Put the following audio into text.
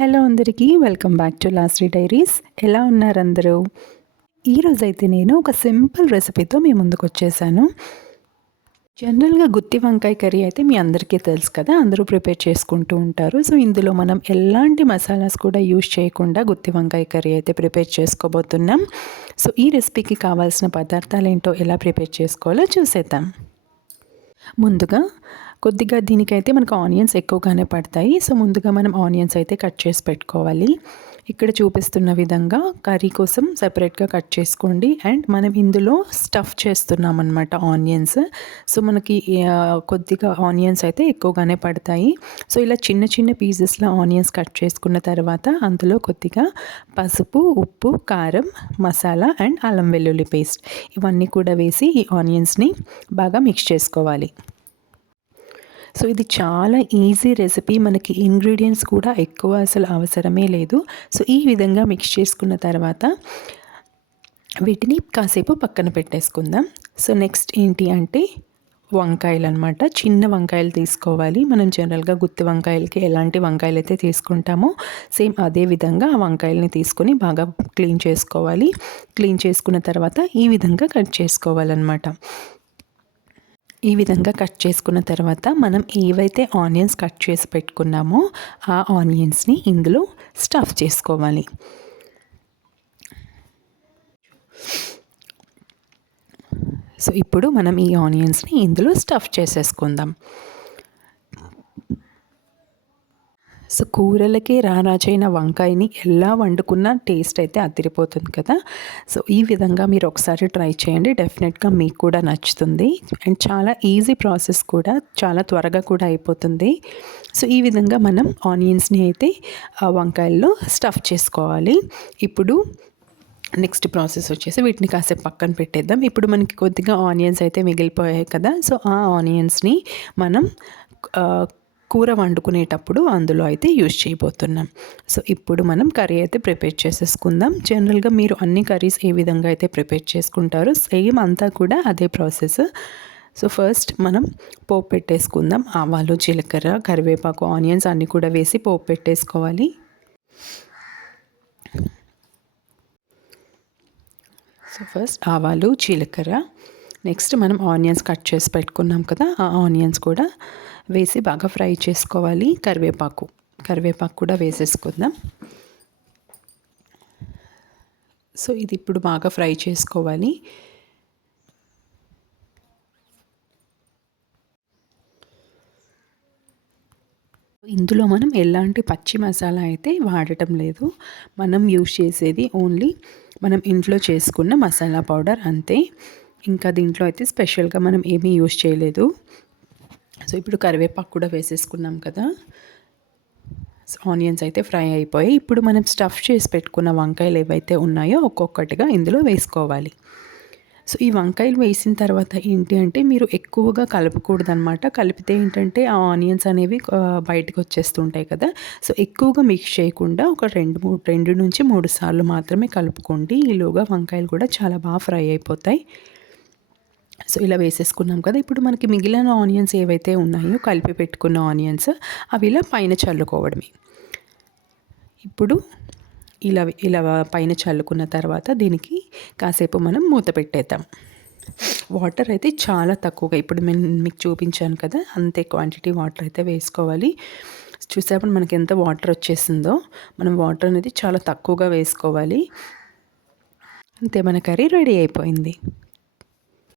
Hello అందరికీ welcome back to లాస్రీ diaries. ఎలా ఉన్నారు అందరూ? ఈరోజైతే నేను ఒక సింపుల్ రెసిపీతో మీ ముందుకు వచ్చేసాను. జనరల్గా గుత్తి వంకాయ కర్రీ అయితే మీ అందరికీ తెలుసు కదా, అందరూ ప్రిపేర్ చేసుకుంటూ ఉంటారు. సో ఇందులో మనం ఎలాంటి మసాలాస్ కూడా యూజ్ చేయకుండా గుత్తి వంకాయ కర్రీ అయితే ప్రిపేర్ చేసుకోబోతున్నాం. సో ఈ రెసిపీకి కావాల్సిన పదార్థాలు ఏంటో ఎలా ప్రిపేర్ చేసుకోవాలో చూసేద్దాం. ముందుగా కొద్దిగా దీనికైతే మనకు ఆనియన్స్ ఎక్కువగానే పడతాయి. సో ముందుగా మనం ఆనియన్స్ అయితే కట్ చేసి పెట్టుకోవాలి. ఇక్కడ చూపిస్తున్న విధంగా కర్రీ కోసం సెపరేట్గా కట్ చేసుకోండి. అండ్ మనం ఇందులో స్టఫ్ చేస్తున్నాం అన్నమాట ఆనియన్స్. సో మనకి కొద్దిగా ఆనియన్స్ అయితే ఎక్కువగానే పడతాయి. సో ఇలా చిన్న చిన్న పీసెస్లో ఆనియన్స్ కట్ చేసుకున్న తర్వాత అందులో కొద్దిగా పసుపు, ఉప్పు, కారం, మసాలా అండ్ అల్లం వెల్లుల్లి పేస్ట్ ఇవన్నీ కూడా వేసి ఈ ఆనియన్స్ని బాగా మిక్స్ చేసుకోవాలి. సో ఇది చాలా ఈజీ రెసిపీ, మనకి ఇంగ్రీడియంట్స్ కూడా ఎక్కువ అసలు అవసరమే లేదు. సో ఈ విధంగా మిక్స్ చేసుకున్న తర్వాత వీటిని కాసేపు పక్కన పెట్టేసుకుందాం. సో నెక్స్ట్ ఏంటి అంటే వంకాయలు అనమాట. చిన్న వంకాయలు తీసుకోవాలి. మనం జనరల్గా గుత్తి వంకాయలకి ఎలాంటి వంకాయలు అయితే తీసుకుంటామో సేమ్ అదే విధంగా ఆ వంకాయలని తీసుకొని బాగా క్లీన్ చేసుకోవాలి. క్లీన్ చేసుకున్న తర్వాత ఈ విధంగా కట్ చేసుకోవాలన్నమాట. ఈ విధంగా కట్ చేసుకున్న తర్వాత మనం ఏవైతే ఆనియన్స్ కట్ చేసి పెట్టుకున్నామో ఆ ఆనియన్స్ని ఇందులో స్టఫ్ చేసుకోవాలి. సో ఇప్పుడు మనం ఈ ఆనియన్స్ని ఇందులో స్టఫ్ చేసేసుకుందాం. సో కూరలకే రారాజైన వంకాయని ఎలా వండుకున్నా టేస్ట్ అయితే అదిరిపోతుంది కదా. సో ఈ విధంగా మీరు ఒకసారి ట్రై చేయండి, డెఫినెట్గా మీకు కూడా నచ్చుతుంది. అండ్ చాలా ఈజీ ప్రాసెస్ కూడా, చాలా త్వరగా కూడా అయిపోతుంది. సో ఈ విధంగా మనం ఆనియన్స్ని అయితే వంకాయల్లో స్టఫ్ చేసుకోవాలి. ఇప్పుడు నెక్స్ట్ ప్రాసెస్ వచ్చేసి వీటిని కాసేపు పక్కన పెట్టేద్దాం. ఇప్పుడు మనకి కొద్దిగా ఆనియన్స్ అయితే మిగిలిపోయాయి కదా. సో ఆ ఆనియన్స్ని మనం కూర వండుకునేటప్పుడు అందులో అయితే యూజ్ చేయబోతున్నాం. సో ఇప్పుడు మనం కర్రీ అయితే ప్రిపేర్ చేసేసుకుందాం. జనరల్గా మీరు అన్ని కర్రీస్ ఏ విధంగా అయితే ప్రిపేర్ చేసుకుంటారో సేమ్ అంతా కూడా అదే ప్రాసెస్. సో ఫస్ట్ మనం పోపు పెట్టేసుకుందాం. ఆవాలు, జీలకర్ర, కరివేపాకు, ఆనియన్స్ అన్నీ కూడా వేసి పోపు పెట్టేసుకోవాలి. సో ఫస్ట్ ఆవాలు, జీలకర్ర, నెక్స్ట్ మనం ఆనియన్స్ కట్ చేసి పెట్టుకున్నాం కదా, ఆ ఆనియన్స్ కూడా వేసి బాగా ఫ్రై చేసుకోవాలి. కరివేపాకు కూడా వేసేసుకుందాం. సో ఇది ఇప్పుడు బాగా ఫ్రై చేసుకోవాలి. ఇందులో మనం ఎలాంటి పచ్చి మసాలా అయితే వాడటం లేదు. మనం యూజ్ చేసేది ఓన్లీ మనం ఇంట్లో చేసుకున్న మసాలా పౌడర్ అంతే. ఇంకా దీంట్లో అయితే స్పెషల్గా మనం ఏమీ యూజ్ చేయలేదు. సో ఇప్పుడు కరివేపాకు కూడా వేసేసుకున్నాం కదా. ఆనియన్స్ అయితే ఫ్రై అయిపోయి ఇప్పుడు మనం స్టఫ్ చేసి పెట్టుకున్న వంకాయలు ఏవైతే ఉన్నాయో ఒక్కొక్కటిగా ఇందులో వేసుకోవాలి. సో ఈ వంకాయలు వేసిన తర్వాత ఏంటి అంటే మీరు ఎక్కువగా కలపకూడదు అనమాట. కలిపితే ఏంటంటే ఆ ఆనియన్స్ అనేవి బయటకు వచ్చేస్తుంటాయి కదా. సో ఎక్కువగా మిక్స్ చేయకుండా ఒక 2 నుంచి 3 సార్లు మాత్రమే కలుపుకోండి. ఈలోగా వంకాయలు కూడా చాలా బాగా ఫ్రై అయిపోతాయి. సో ఇలా వేసేసుకున్నాం కదా. ఇప్పుడు మనకి మిగిలిన ఆనియన్స్ ఏవైతే ఉన్నాయో కలిపి పెట్టుకున్న ఆనియన్స్ అవి ఇలా పైన చల్లుకోవడమే. ఇప్పుడు ఇలా పైన చల్లుకున్న తర్వాత దీనికి కాసేపు మనం మూత పెట్టేద్దాం. వాటర్ అయితే చాలా తక్కువగా, ఇప్పుడు నేను మీకు చూపించాను కదా అంతే క్వాంటిటీ వాటర్ అయితే వేసుకోవాలి. చూసేప్పుడు మనకి ఎంత వాటర్ వచ్చేసిందో, మనం వాటర్ అనేది చాలా తక్కువగా వేసుకోవాలి. అంతే, మన కర్రీ రెడీ అయిపోయింది.